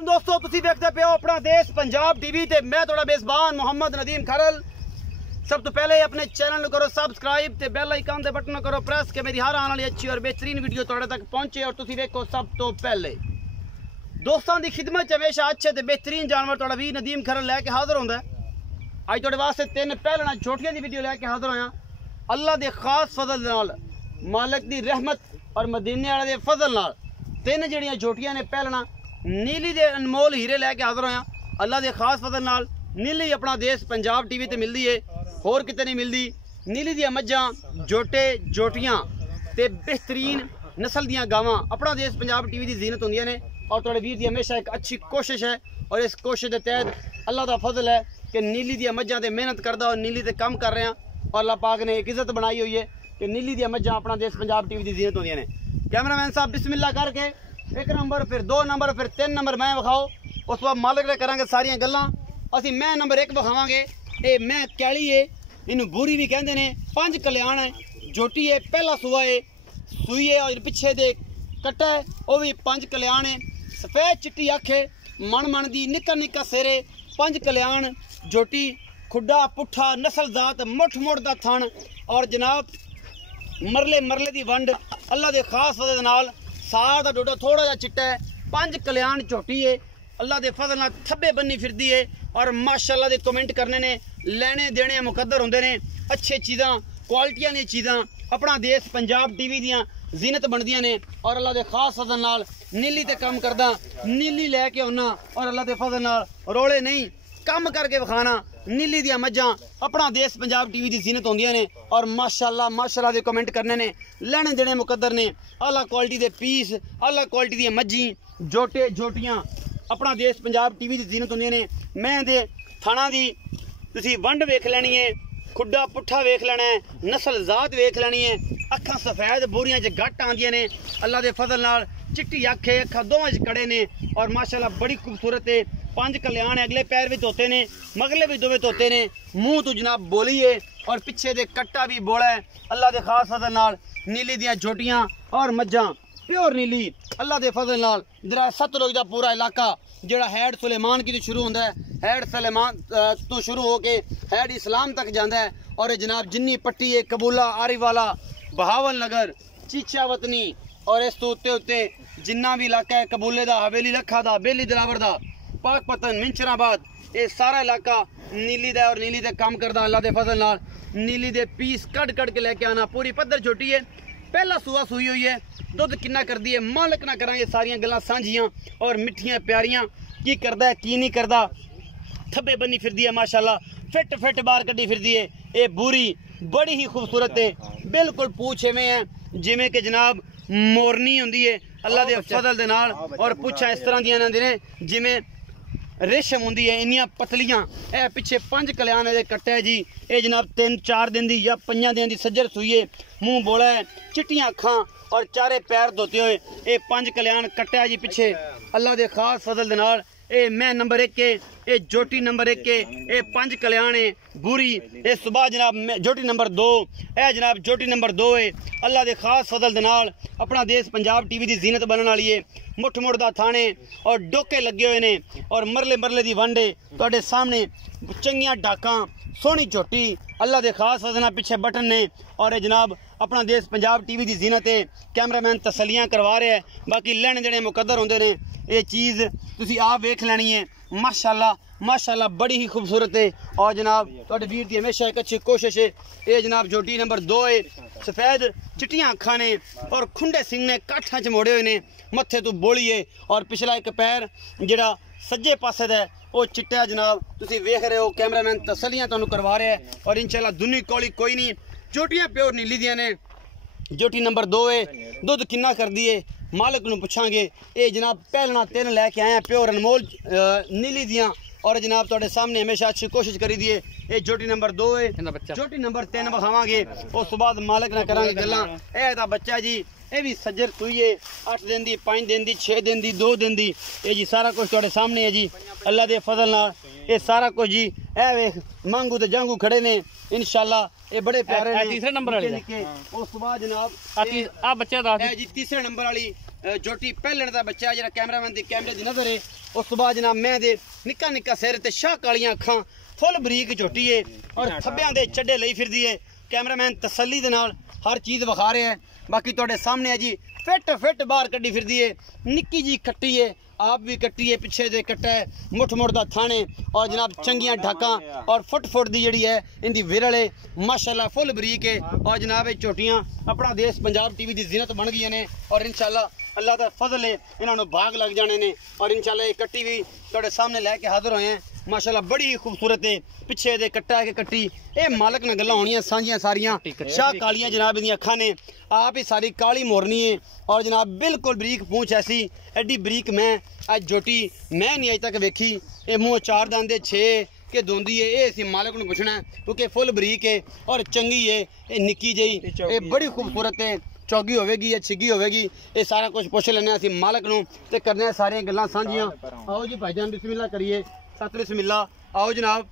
वालेकुम दोस्तों, तुसी देखते पे हो अपना देश पंजाब टीवी ते मैं थोड़ा मेजबान मोहम्मद नदीम खरल। सब तो पहले अपने चैनल करो सब्सक्राइब ते बेल आइकन दे बटन करो प्रेस के मेरी हर आने वाली अच्छी और बेहतरीन वीडियो थोड़े तक पहुंचे और तुसी देखो सब तो पहले। दोस्तों की खिदमत हमेशा अच्छे ते बेहतरीन जानवर थोड़ा भी नदीम खरल लैके हाजिर होंदा है। अज थोड़े वास्ते तीन पहलना छोटियां दी वीडियो लैके हाजिर होया। अल्लाह दे खास फजल नाल, मालिक दी रहमत और मदीने वाले दे फजल नाल तीन जड़ियां छोटियां ने पहलना नीली दे अनमोल हीरे लैके हाजिर होया। अल्लाह दे खास फजल नाल नीली अपना देश पंजाब टीवी ते मिलदी है, होर किते नहीं मिलदी। नीली दियां मज्जां, जोटे, जोटियां ते बेहतरीन नस्ल दियां गावां अपना देश पंजाब टीवी की जीनत होंदियां ने और थोड़े वीर दी हमेशा एक अच्छी कोशिश है और इस कोशिश के तहत अल्लाह का फजल है कि नीली दियां मज्जां ते मेहनत करदा और नीली ते कम कर रहे हैं और अल्लाह पाक ने एक इज्जत बनाई हुई है कि नीली दियां मज्जां अपना देश पंजाब टीवी की जीनत होंदियां ने। कैमरामैन साहब बिस्मिल्लाह करके एक नंबर, फिर दो नंबर, फिर तीन नंबर मैं विखाओ, उस बाद मालिक ने करांगे सारियां गल्लां। असीं मैं नंबर एक विखावांगे। ये मैं कैली है, इनू बुरी भी कहते हैं, 5 कल्याण है, जोटी है, पहला सुआ है, सुई है और पिछे दे कट्टा है वह भी 5 कल्याण है। सफेद चिट्टी अख है, मन दी निक्का निक्का सिरे, 5 कल्याण जोटी, खुड्डा पुट्ठा नस्ल जात, मुठ मुठ दा थन और जनाब मरले मरले दी वंड। अल्लाह दे खास वजह नाल सार दा डोडा थोड़ा जा चिट्टा है, 5 कल्याण झोटी है। अल्लाह दे फजल नाल थब्बे बन्नी फिरदी है और माशाअल्लाह दे कमेंट करने ने, लेने देने मुकद्दर होंदे ने। अच्छे चीज़ां, क्वालिटियां दी चीज़ां अपना देश पंजाब टीवी दियां जीनत बनदियां ने और अल्लाह दे खास फजल नाल नीली ते कम करदा, नीली लैके आउना और अल्लाह दे फजल नाल रोले नहीं कम करके विखाना। नीली दियां मज्जां अपना देश पंजाब टीवी की जीनत होंदियां ने और माशाअल्लाह माशाअल्लाह दे कमेंट करने ने, लेने देने मुकद्दर ने। आला क्वालिटी दे पीस, आला क्वालिटी दी मज्जी, जोटे जोटियां अपना देश पंजाब टीवी की जीनत होंदियां ने। मैं दे थाना दी तुसी वंड वेख लैनी है, खुड्डा पुट्ठा वेख लेना है, नस्ल जात वेख लेनी है। अखां सफेद बोरियां च गट आंदियां ने, अल्लाह दे फजल नाल चिट्टी अख है, अखां दोवें च कड़े ने और माशाअल्लाह बड़ी खूबसूरत है। 5 कल्याण है, अगले पैर भी धोते ने, मगले भी दोवे धोते ने, मुंह तो जनाब बोली है और पिछे दे कट्टा भी बोला है। अल्लाह दे खास फजल नाल नीली दियां जोटियां और मज्जां प्योर नीली अल्लाह दे फजल नाल। जरा सतलुज दा पूरा इलाका जड़ा हैड सुलेमान की तो शुरू होंदा है, हैड सुलेमान तो शुरू होके हैड इस्लाम तक जाता है और जनाब जिन्नी पट्टी है कबूला, आरीवाला, बहावल नगर, चीचा वतनी और इस तो उत्ते उत्ते जिन्ना भी इलाका है कबूले दा, हवेली लखा दा, बेली दिलावर दा, पाक पतन, मिंचराबाद, ये सारा इलाका नीली दा और नीली दे काम करदा। अल्लाह दे फजल नाल नीली दे पीस कट कट के लेके आना। पूरी पद्धर छोटी है, पहला सुआ सुई हुई है, दुध किन्ना कर दी है मालिक ना करांगे सारियां गल्लां सांझियां और मिठियां प्यारियां। की करदा है की नहीं करदा, थब्बे बनी फिरदी है माशाअल्लाह, फिट फिट बाहर कड्डी फिरदी है। ये बूरी बड़ी ही खूबसूरत है, बिल्कुल पूछ एवें है जिवें कि जनाब मोरनी होंदी है अल्लाह दे फजल दे नाल और पूछा इस तरह दियां ने जिवें रेशम होंदी है, इन्नियां पतलियां। ए पिछे 5 कल्याण दे कट्टा है जी। ये जनाब 3-4 दिन दी या 5 दिन दी सज्जर सुई है, मुंह बोला है, चिट्टियां अखां और चारे पैर धोते हुए ये 5 कल्याण कट्टा है जी पिछे अल्लाह दे खास फजल दे नाल। ए मैं नंबर 1 है, ये जोटी नंबर 1 है, ये 5 कल्याण है बुरी। ये सुबह जनाब जोटी नंबर 2, ए जनाब जोटी नंबर 2 है। अल्लाह दे खास फजल दे नाल अपना देश पंजाब टीवी की जीनत बनने वाली है। मुठ मुठ दा थाने और डोके लगे हुए ने और मरले मरले दी वंडे तुहाडे सामने, चंगियां डाकां, सोहनी झोटी, अल्लाह दे खास फजल नाल पिछे बटन ने और ये जनाब अपना देश पंजाब टीवी की जीनत है। कैमरामैन तसलियां करवा रहे हैं, बाकी लेने देने मुकद्दर होंदे ने। ये चीज़ तुसी आप वेख लैनी है, माशाअल्लाह माशाअल्लाह बड़ी ही खूबसूरत है और जनाब तुहाडे वीर दी हमेशा एक अच्छी कोशिश है। ये जनाब जोटी नंबर 2 है, सफेद चिट्टियां अखां ने और खुंडे सिंह ने काठां च मोड़े हुए ने, मत्थे तो बोली है और पिछला एक पैर जिहड़ा सज्जे पासे दा वो चिट्टा जनाब तुसी वेख रहे हो। कैमरामैन तसलियां तुहानू करवा रहा है और इंशाअल्लाह दुनी कौली कोई नहीं। जोटियां प्योर नीली दियां ने, जोटी नंबर 2 है, दुध किन्ना कर दी है मालिक नू पुछांगे। ये जनाब पहलना 3 लैके आए हैं प्योर अनमोल नीली दियां और जनाब तुहाडे सामने हमेशा अच्छी कोशिश करी दी है। ये जोटी नंबर 2 है, जोटी नंबर 3 विखावांगे, उस बाद मालिक ना करांगे गल्लां। ए दा बच्चा जी, ये भी सज्जर सुई है, 8 दिन दी, 5 दिन दी, 6 दिन दी, 2 दिन दी। ये जी सारा कुछ तुहाडे सामने है जी अल्लाह दे फजल नाल। ये सारा कुछ जी ए वेख मांगू ते जांगू खड़े ने इंशाअल्लाह, ये बड़े प्यारे ने। तीसरे नंबर वाली उस बाद जनाब आ बच्चा दा जी तीसरे नंबर वाली जोटी पहलण का बच्चा जरा कैमरामैन की कैमरे की नज़र है। उस तो बाद जनाब मैं दे निक्का निक्का सिर ते शाह कालियां अखां फुल बरीक झोटी है और थब्बियां दे चड्डे लई फिरदी है। कैमरामैन तसल्ली दे नाल हर चीज़ विखा रहे हैं। बाकी तुहाडे सामने है जी फिट फिट बाहर कड्डी फिरदी है, निक्की जी कट्टी है, आप भी कट्टी है, पिछे दे कट्टा है, मुठ मुठ दा थाने और जनाब चंगियां ढाकां और फुट फुट दी जड़ी है इनकी विरल है माशाल्लाह फुल बरीक है। और जनाब ये झोटियां अपना देश पंजाब टीवी की जीनत बन गई ने और इंशाल्लाह अल्लाह का फजल है इन्होंने भाग लग जाने ने। और इंशाल्लाह ये कट्टी भी तुहाडे सामने लैके हाजिर होए हैं माशाल्लाह बड़ी खूबसूरत है। पिछे दे कट्टा है कि कट्टी ये मालक ने गल्लां होनियां सांझियां सारियां शाह कालियां जनाब दी अखां ने आप ही सारी काली मोरनी है और जनाब बिल्कुल बरीक पूंछ ऐसी एडी बरीक मैं अज झोटी मैं नहीं अज तक वेखी। ये मुँह चार दंद छे के दोंदी है ये इसी मालक को पुछना है क्योंकि फुल बरीक है और चंगी है। ये निक्की जी ये बड़ी खूबसूरत है, चौगी होगी या छिगी होगी ये सारा कुछ पुछ लेने असी मालक नूं ते करने सारियां गल्लां सांझियां। आओ जी भाईजान बिस्मिल्लाह करिए, सत बिस्मिल्लाह। आओ जनाब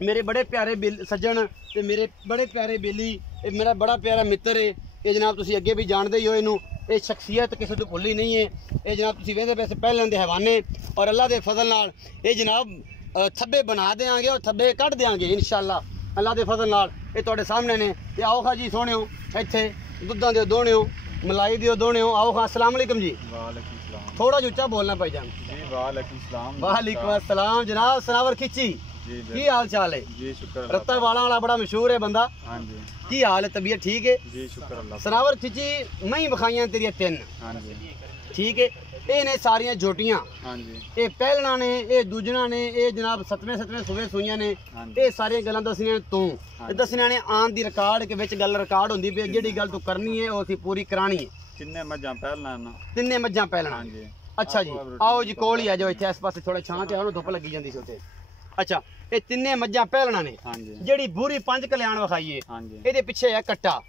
मेरे बड़े प्यारे सज्जन ते मेरे बड़े प्यारे बेली ये मेरा बड़ा प्यारा मित्र है। ये जनाब तुसी अगे भी जानते ही हो इनू ये शख्सियत किसी तो भुल्ली नहीं है। ये जनाब तुसी वेंदे पैसे पहलण दे हवाने और अल्लाह के फजल नाल ये जनाब थब्बे बना देंगे और थब्बे कट देंगे इंशाल्लाह अल्लाह के फजल नाल। ये तुहाडे सामने ने ते आओ खा जी सोहणिओ इत्थे दुद्धां दे दोहणिओ मलाई दिओ दोहणिओ। आओ खा अस्सलाम वालेकुम जी। वालेकुम सलाम। थोड़ा उच्चा बोलना भाईजान जी। वालेकुम सलाम। वालेकुम अस्सलाम जनाब सनावर खिची जी की हाल चाल है? जी शुक्र रत्ता वाला बड़ा मशहूर है बंदा। हाँ जी। की हाल है? तबीयत ठीक है? जी शुक्र अल्लाह। सनावर खिची मैं ही बखाइयां तेरिया 3। हाँ जी ठीक है ये ने सारियां झोटियां हाँ जी ये पहलना ने ये दूजना ने ये जनाब सतवें सूबे सूइयां ने ये सारियां गल्लां दसनियां तू दसनियां ने आन दी रिकॉर्ड के विच गल रिकॉर्ड हुंदी पे जेड़ी गल तू करनी है वो असीं पूरी करानी है। किन्ने मज्जां पहलना है ना? 3 मज्जां पहलना। हाँ जी। अच्छा जी आओ जी कोल ही आ जाओ इत्थे इस पासे थोड़ा छां ते आओ धुप लगी जांदी सी उत्ते। अच्छा ये 3 मज्जां पहलना ने हाँ जी जेड़ी बूरी 5 कल्याण विखाई हाँ है जी ਇਹਦੇ ਪਿੱਛੇ ਹੈ ਕੱਟਾ।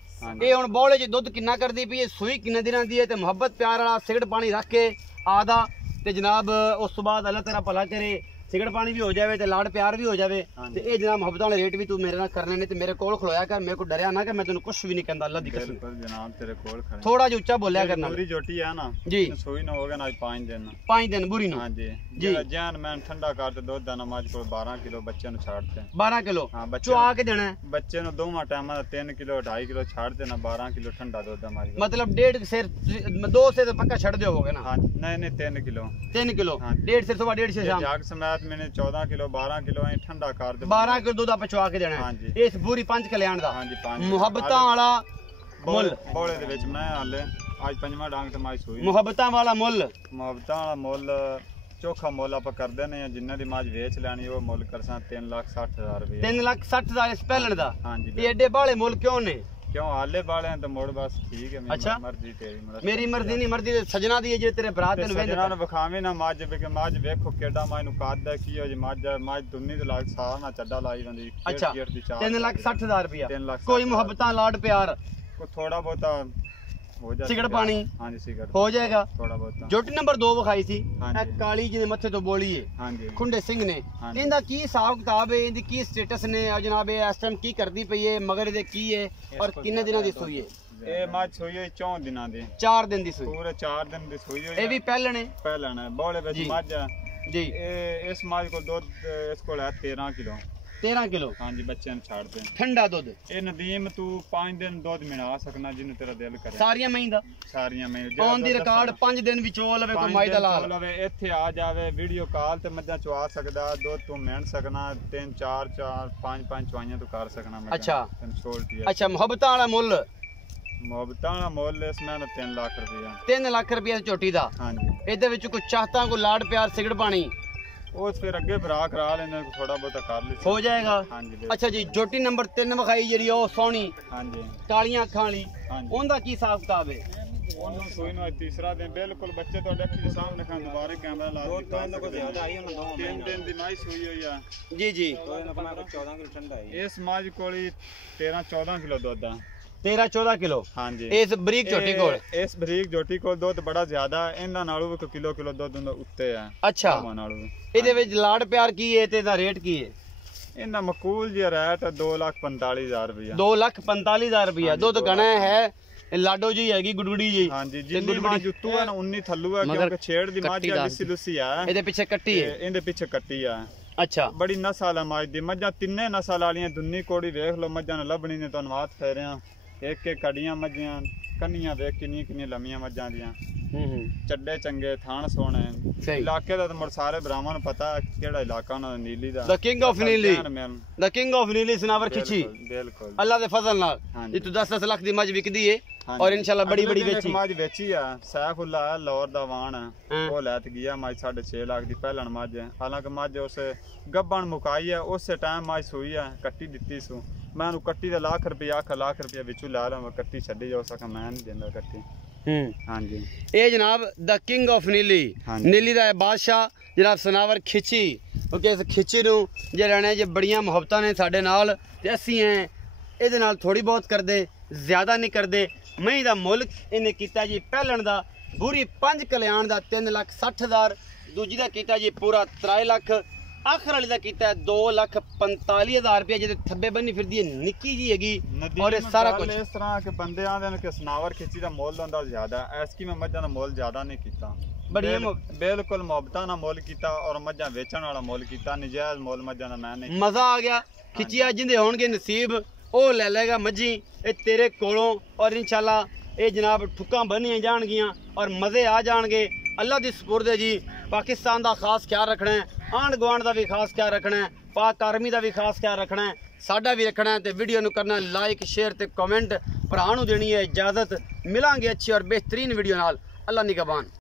ਇਹ ਹੁਣ ਬੌਲੇ 'ਚ ਦੁੱਧ ਕਿੰਨਾ ਕਰਦੀ ਪਈ ਹੈ ਸੂਈ ਕਿੰਨੇ ਦਿਨਾਂ ਦੀ ਹੈ ਤੇ ਮੁਹੱਬਤ ਪਿਆਰ ਵਾਲਾ ਸਿਗੜ ਪਾਣੀ ਰੱਖ ਕੇ ਆਦਾ ਤੇ ਜਨਾਬ ਉਸ ਤੋਂ ਬਾਅਦ ਅੱਲਾਹ ਤੇਰਾ ਭਲਾ ਕਰੇ सिगड़ पानी भी हो जाए तो लाड़ प्यार भी हो जाए तो ये जनाब मुहब्बत वाले रेट भी तू मेरे नाल करने ने ते मेरे कोल खलोया कर मेरे को डरिया ना कि मैं तेन कुछ भी नहीं कहता अल्लाह दी कसम। जनाब तेरे कोल खड़े थोड़ा जो उच्चा बोलिया करना। पूरी जोटी है ना जी सोई ना हो गया ना 5 दिन बुरी ना। हाँ जी जी जान मैं ठंडा करते दूध दाना माज को 12 किलो बच्चे नु छाड़ते 12 किलो हाँ बच्चे चुआ के देना है बच्चे नु दोवां टाइम 3 किलो 2.5 किलो छाड़ देना 12 किलो ठंडा दूध दा माज मतलब 1.5 सेर 2 से तो पक्का छड़ दोगे ना। हाँ नहीं 3 किलो 3 किलो 1.5 से सुबह 1.5 से शाम जाग समेत मैंने 14 किलो 12 किलो ठंडा कर दे 12 किलो दूध आप चुआ के देना है इस पूरी 5 कल्याण दा। हाँ जी 5 मुहब्बतां वाला मुल बोले दे विच मैं हाले आज 5वां डांग ते माज सोई मुहब्बतां वाला मुल मुहब्बतां वाला मुल चोखा मुल आप करदे ने जिन्ने दी माज वेच लैनी वो मुल करसा 3,60,000 रुपए 3,60,000 इस पहलण दा। हाँ जी ये एडे बाले मुल क्यों ने? क्यों हाले बाले हैं तो मोड़ बस ठीक है अच्छा मर्जी तेरी मेरी मर्जी नहीं मर्जी ते सजना दी है जे तेरे बरात ने सजना ने बखावे ना माज के माज देखो केडा माज नु कादा की हो जे माज दुन्नी दे लाख सारा ना चड्डा लाई रंदी। अच्छा 3,60,000 रुपया 3 लाख कोई मुहब्बतां लाड प्यार को थोड़ा बहुत हो जाए सिगड़ पानी। हाँ जी सिगड़ हो जाएगा थोड़ा बहुत। जोटी नंबर 2 विखाई सी हाँ जी। काली जी ने मथे तो बोली है हाँ जी खुंडे सिंह ने हाँ जी। इंदा की हिसाब किताब है इंदी की स्टेटस ने और जनाब इस टाइम की करदी पई है मगर दे की है और किन्ने दिनां दी सूई है? ए माज सोई है 4 दिनां दी 4 दिन दी सूई पूरे 4 दिन दी सोई है। ये भी पहलने पहलना है बोले विच माज जी ए इस माज को दूध इस को है 13 किलो 13 किलो। हाँ जी बच्चे ने छाड़ दे ठंडा दूध ए नदीम तू 5 दिन दूध मिला सकना जिन्नु तेरा दिल करे सारियां मई दा सारियां में ऑन दी रिकॉर्ड 5 दिन विच हो लवे कोई माई दा लाल लवे इथे आ जावे वीडियो कॉल ते मद्दा चवा सकदा दूध तू मेहन सकना 3 4 4 5 5 चवाइयां तू कर सकना। अच्छा छोटी अच्छा मुहब्बतां वाला मुल मुहब्बतां वाला मुल इसमें 3 लाख रुपया 3 लाख रुपया झोटी दा। हाँ जी ਇਹਦੇ ਵਿੱਚ ਕੋਈ ਚਾਹਤਾ ਕੋਈ ਲਾਡ ਪਿਆਰ ਸਿਗੜ ਪਾਣੀ उस फिर अगे भरा करा लेने थोड़ा बहुत कर ले हो जाएगा। हाँ जी अच्छा जी जोटी नंबर 3 विखाई ਜਿਹੜੀ ਉਹ ਸੋਹਣੀ हाँ जी ਕਾਲੀਆਂ ਅੱਖਾਂ ਵਾਲੀ हाँ जी ਉਹਦਾ ਕੀ ਹਿਸਾਬ ਕਿਤਾਬ ਹੈ? ਉਹਨੂੰ ਸੋਈ ਨੂੰ ਤੀਸਰਾ ਦਿਨ ਬਿਲਕੁਲ ਬੱਚੇ ਤੁਹਾਡੇ ਅੱਖੀ ਦੇ ਸਾਹਮਣੇ ਖਾਂ ਦੁਬਾਰੇ ਕੈਮਰਾ ਲਾ ਦੋ ਦਿਨ ਕੋ ਜ਼ਿਆਦਾ ਆਈ ਉਹਨਾਂ ਦੋ ਤਿੰਨ ਦਿਨ ਦੀ ਮਾਈ ਸੋਈ ਹੋਈ ਆ ਜੀ ਜੀ 14 ਕਿਲੋ ਠੰਡਾ ਹੈ ਇਸ ਮਾਜ ਕੋਲੀ 13 14 ਕਿਲੋ ਦੁੱਧ ਆ 13-14 किलो। हाँ जी इस बरीक झोटी कोल इस बरीक झोटी कोल दुध बड़ा ज्यादा इन्हां नालों भी किलो किलो दुध उत्ते है। अच्छा ਇਹਦੇ ਵਿੱਚ ਲਾੜ ਪਿਆਰ ਕੀ ਹੈ ਤੇ ਇਹਦਾ ਰੇਟ ਕੀ ਹੈ? इन्हां मकूल जी रेट 2,45,000 रुपया 2,45,000 रुपया। दुध घना है ਲਾਡੋ ਜੀ ਹੈਗੀ ਗੁੜਗੁੜੀ ਜੀ ਹਾਂਜੀ ਜਿੰਨੀ ਮਾਂ ਜੁੱਤੂ ਹੈ ਨਾ 19 ਥੱਲੂ ਹੈ ਕਿਉਂਕਿ ਛੇੜ ਦੀ ਮੱਝ ਆ ਲਿੱਸੀ ਲੁੱਸੀ ਆ ਇਹਦੇ ਪਿੱਛੇ ਕੱਟੀ ਹੈ ਇਹਦੇ ਪਿੱਛੇ ਕੱਟੀ ਆ ਅੱਛਾ ਬੜੀ ਨਸਲ ਹੈ ਮੱਝ ਦੀ ਮੱਝਾਂ ਤਿੰਨੇ ਨਸਲ ਵਾਲੀਆਂ ਦੁੰਨੀ ਕੋੜੀ ਵੇਖ ਲਓ ਮੱਝਾਂ ਨੂੰ ਲੱਭਣੀ ਨੇ ਤੁਹਾਨੂੰ ਹੱਥ ਫੇਰਿਆ ਇੱਕ ਇੱਕ ਕੜੀਆਂ ਮੱਝਾਂ ਕੰਨੀਆਂ ਵੇਖ ਕਿੰਨੀਆਂ ਲੰਮੀਆਂ ਮੱਝਾਂ ਦੀਆਂ ਚੱਡੇ ਚੰਗੇ ਥਾਣ ਸੋਹਣੇ ਇਲਾਕੇ ਦਾ ਤਾਂ ਸਾਰੇ ਬ੍ਰਾਹਮਣ ਨੂੰ ਪਤਾ ਕਿਹੜਾ ਇਲਾਕਾ ਉਹਨਾਂ ਦਾ ਨੀਲੀ ਦਾ ਦਾ king of Nili the king of ਨੀਲੀ ਸਨਾਵਰ ਖਿੱਚੀ ਬਿਲਕੁਲ ਅੱਲਾ ਦੇ ਫਜ਼ਲ ਨਾਲ ਇਹ ਤੋਂ 10 ਲੱਖ ਦੀ ਮੱਝ ਵਿਕਦੀ ਏ ਔਰ ਇਨਸ਼ਾਅੱਲਾ ਬੜੀ ਬੜੀ ਵੇਚੀ ਮੱਝ ਵੇਚੀ ਆ ਸੈਫੁੱਲਾ ਲਾਹੌਰ ਦਾ ਵਾਣ ਉਹ ਲੈ ਤੇ ਗਿਆ ਮੱਝ 6.5 ਲੱਖ ਦੀ ਪਹਿਲਣ ਮੱਝ ਹਾਲਾਂਕਿ ਮੱਝ ਉਸ ਗੱਬਣ ਮੁਕਾਈ ਆ ਉਸੇ ਟਾਈਮ ਮੱਝ ਸੂਈ ਆ ਕੱਟੀ ਦਿੱਤੀ ਸੂ ਮੈਂ ਉਹਨੂੰ ਕੱਟੀ ਦਾ ਲੱਖ ਰੁਪਇਆ ਵਿੱਚੋਂ ਲਾ ਲਵਾਂ ਕੱਟੀ ਛੱਡੀ ਜਾ ਸਕਾਂ ਮੈਂ ਨਹੀਂ ਦਿੰਦਾ ਕੱਟੀ ਹਾਂਜੀ ਇਹ ਜਨਾਬ ਦਾ ਕਿੰਗ ਆਫ ਨੀਲੀ ਨੀਲੀ ਦਾ ਬਾਦਸ਼ਾਹ ਜਨਾਬ ਸਨਾਵਰ ਖਿੱਚੀ ਕਿਉਂਕਿ ਇਸ ਖਿੱਚੀ ਨੂੰ ਜੇ ਲੈਣੇ ਜੇ ਬੜੀਆਂ ਮੁਹੱਬਤਾਂ ਨੇ ਸਾਡੇ ਨਾਲ ਤੇ ਅਸੀਂ ਐ ਇਹਦੇ ਨਾਲ ਥੋੜੀ ਬਹੁਤ ਕਰਦੇ ਜ਼ਿਆਦਾ ਨਹੀਂ ਕਰਦੇ ਮਹੀਂ ਦਾ ਮੁੱਲ ਇਹਨੇ ਕੀਤਾ ਜੀ ਪਹਿਲਣ ਦਾ ਬੂਰੀ 5 ਕਲਿਆਣ ਦਾ 3,60,000 ਦੂਜੀ ਦਾ ਕੀਤਾ ਜੀ ਪੂਰਾ 3 ਲੱਖ ਆਖਰ ਵਾਲੀ ਦਾ ਕੀਤਾ 2,45,000 ਰੁਪਏ ਜਿਹਦੇ ਥੱਬੇ ਬੰਨੀ ਫਿਰਦੀ ਹੈ ਨਿੱਕੀ ਜੀ ਹੈਗੀ ਔਰ ਇਹ ਸਾਰਾ ਕੁਝ ਇਸ ਤਰ੍ਹਾਂ ਕਿ ਬੰਦੇ ਆਂਦੇ ਨੇ ਕਿ ਸਨਾਵਰ ਖਿੱਚੀ ਦਾ ਮੁੱਲ ਹੁੰਦਾ ਜ਼ਿਆਦਾ ਐਸ ਕੀ ਮੈਂ ਮੱਝਾਂ ਦਾ ਮੁੱਲ ਜ਼ਿਆਦਾ ਨਹੀਂ ਕੀਤਾ ਬਿਲਕੁਲ ਮੁਹੱਬਤਾਂ ਨਾਲ ਮੁੱਲ ਕੀਤਾ ਔਰ ਮੱਝਾਂ ਵੇਚਣ ਵਾਲਾ ਮੁੱਲ ਕੀਤਾ ਨਜਾਇਜ਼ ਮੁੱਲ ਮੱਝਾਂ ਦਾ ਮੈਂ ਨਹੀਂ ਮਜ਼ਾ ਆ ਗਿਆ ਖਿੱਚੀਆਂ ਜਿੰਦੇ ਹੋਣਗੇ ਨਸੀਬ ਉਹ ਲੈ ਲੇਗਾ ਮੱਝੀ ਇਹ ਤੇਰੇ ਕੋਲੋਂ ਔਰ ਇਨਸ਼ਾਅੱਲਾ ਇਹ ਜਨਾਬ ਠੁੱਕਾਂ ਬੰਨੀਆਂ ਜਾਣਗੀਆਂ ਔਰ ਮਜ਼ੇ ਆ ਜਾਣਗੇ ਅੱਲਾ ਦੀ ਸਪੁਰਦ ਹੈ ਜੀ ਪਾਕਿस्तान ਦਾ ਖਾਸ ਖਿਆਲ ਰੱਖਣਾ ਹੈ ਆਂਢ ਗੁਆਂਢ ਦਾ ਵੀ ਖਾਸ ਖਿਆਲ ਰੱਖਣਾ ਹੈ ਪਾਕ ਆਰਮੀ ਦਾ ਵੀ ਖਾਸ ਖਿਆਲ ਰੱਖਣਾ ਹੈ ਸਾਡਾ ਵੀ ਰੱਖਣਾ ਹੈ ਤੇ ਵੀਡੀਓ ਨੂੰ ਕਰਨਾ ਲਾਈਕ ਸ਼ੇਅਰ ਤੇ ਕਮੈਂਟ ਭਰਾ ਨੂੰ ਦੇਣੀ ਹੈ ਇਜਾਜ਼ਤ ਮਿਲਾਂਗੇ ਅੱਛੀ ਔਰ ਬਿਹਤਰੀਨ ਵੀਡੀਓ ਨਾਲ ਅੱਲਾ ਨਿਗਹਬਾਨ।